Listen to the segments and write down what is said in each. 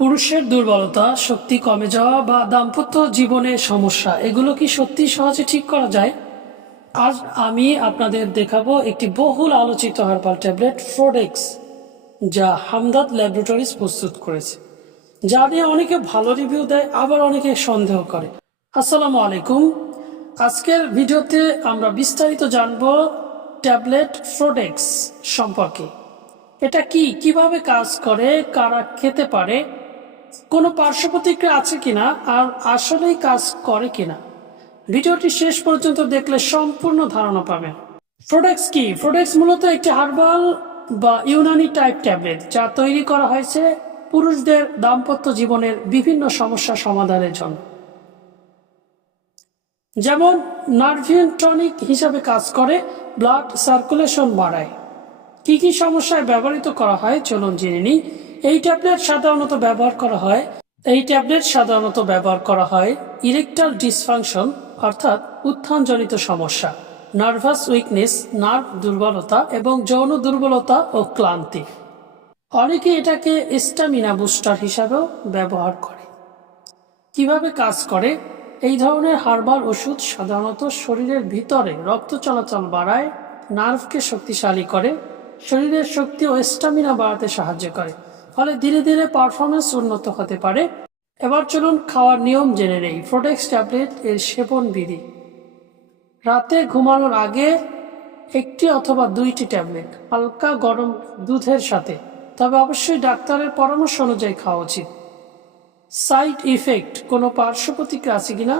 পুরুষের দুর্বলতা, শক্তি কমে যাওয়া বা দাম্পত্য জীবনে সমস্যা এগুলো কি সত্যি সহজে ঠিক করা যায়? আজ আমি আপনাদের দেখাবো একটি বহুল আলোচিত হার্বাল ট্যাবলেট ফ্রোডেক্স, যা হামদর্দ ল্যাবরেটরিজ প্রস্তুত করেছে, যা নিয়ে অনেকে ভালো রিভিউ দেয়, আবার অনেকে সন্দেহ করে। আসসালামু আলাইকুম। আজকের ভিডিওতে আমরা বিস্তারিত জানব ট্যাবলেট ফ্রোডেক্স সম্পর্কে। এটা কি, কিভাবে কাজ করে, কারা খেতে পারে, কোনো পার্শ্ব প্রতিক্রিয়া আছে কিনা, আর আসলেই কাজ করে কিনা। ভিডিওটি শেষ পর্যন্ত দেখলে সম্পূর্ণ ধারণা পাবেন। ফ্রোডেক্স কি? ফ্রোডেক্স মূলত একটি হার্বাল বা ইউনানি টাইপ ট্যাবলেট, যা তৈরি করা হয়েছে পুরুষদের দাম্পত্য জীবনের বিভিন্ন সমস্যা সমাধানের জন্য। যেমন নার্ভিয়ান টনিক হিসাবে কাজ করে, ব্লাড সার্কুলেশন বাড়ায়। কি কি সমস্যায় ব্যবহৃত করা হয় চলুন জেনে নিই। এই ট্যাবলেট সাধারণত ব্যবহার করা হয় ইরেকটাল ডিসফাংশন অর্থাৎ উত্থানজনিত সমস্যা, নার্ভাস উইকনেস নার্ভ দুর্বলতা এবং যৌন দুর্বলতা ও ক্লান্তি। অনেকে এটাকে স্ট্যামিনা বুস্টার হিসাবেও ব্যবহার করে। কিভাবে কাজ করে? এই ধরনের হার্বাল ওষুধ সাধারণত শরীরের ভিতরে রক্ত চলাচল বাড়ায়, নার্ভকে শক্তিশালী করে, শরীরের শক্তি ও স্ট্যামিনা বাড়াতে সাহায্য করে, ফলে ধীরে ধীরে পারফরমেন্স উন্নত হতে পারে। এবার চলুন খাওয়ার নিয়ম জেনে নেই। ফ্রোডেক্স ট্যাবলেট এর সেবন বিধি: রাতে ঘুমানোর আগে 1টি অথবা 2টি ট্যাবলেট হালকা গরম দুধের সাথে, তবে অবশ্যই ডাক্তারের পরামর্শ অনুযায়ী খাওয়া উচিত। সাইড ইফেক্ট, কোনো পার্শ্ব প্রতিক্রিয়া আছে কিনা?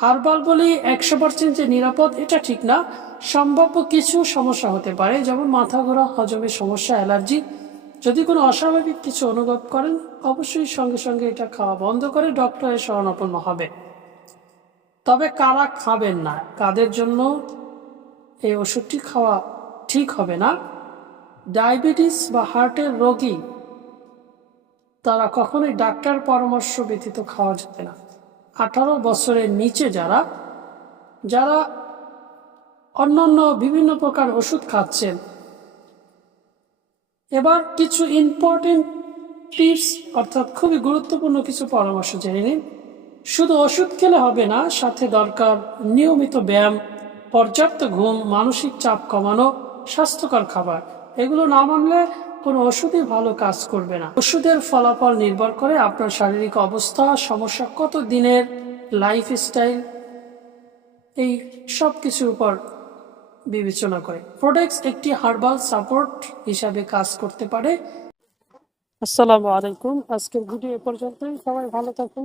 হার্বাল বলেই 100% যে নিরাপদ এটা ঠিক না। সম্ভাব্য কিছু সমস্যা হতে পারে, যেমন মাথা ঘোরা, হজমের সমস্যা, অ্যালার্জি। যদি কোনো অস্বাভাবিক কিছু অনুভব করেন, অবশ্যই সঙ্গে সঙ্গে এটা খাওয়া বন্ধ করে ডক্টরের শরণাপন্ন হবে। তবে কারা খাবেন না, কাদের জন্য এই ওষুধটি খাওয়া ঠিক হবে না? ডায়াবেটিস বা হার্টের রোগী, তারা কখনোই ডাক্তার পরামর্শ ব্যতীত খাওয়া যাবে না। 18 বছরের নিচে যারা অন্যান্য বিভিন্ন প্রকার ওষুধ খাচ্ছেন। এবার কিছু ইম্পর্টেন্ট টিপস অর্থাৎ খুবই গুরুত্বপূর্ণ কিছু পরামর্শ জেনে নিন। শুধু ওষুধ খেলে হবে না, সাথে দরকার নিয়মিত ব্যায়াম, পর্যাপ্ত ঘুম, মানসিক চাপ কমানো, স্বাস্থ্যকর খাবার। এগুলো না মানলে কোনো ওষুধই ভালো কাজ করবে না। ওষুধের ফলাফল নির্ভর করে আপনার শারীরিক অবস্থা, সমস্যা, কত দিনের লাইফস্টাইল, এই সব কিছুর উপর বিবেচনা করে ফ্রোডেক্স একটি হার্বাল সাপোর্ট হিসাবে কাজ করতে পারে। আসসালামু আলাইকুম। আজকের ভিডিও এ পর্যন্তই। সবাই ভালো থাকুন।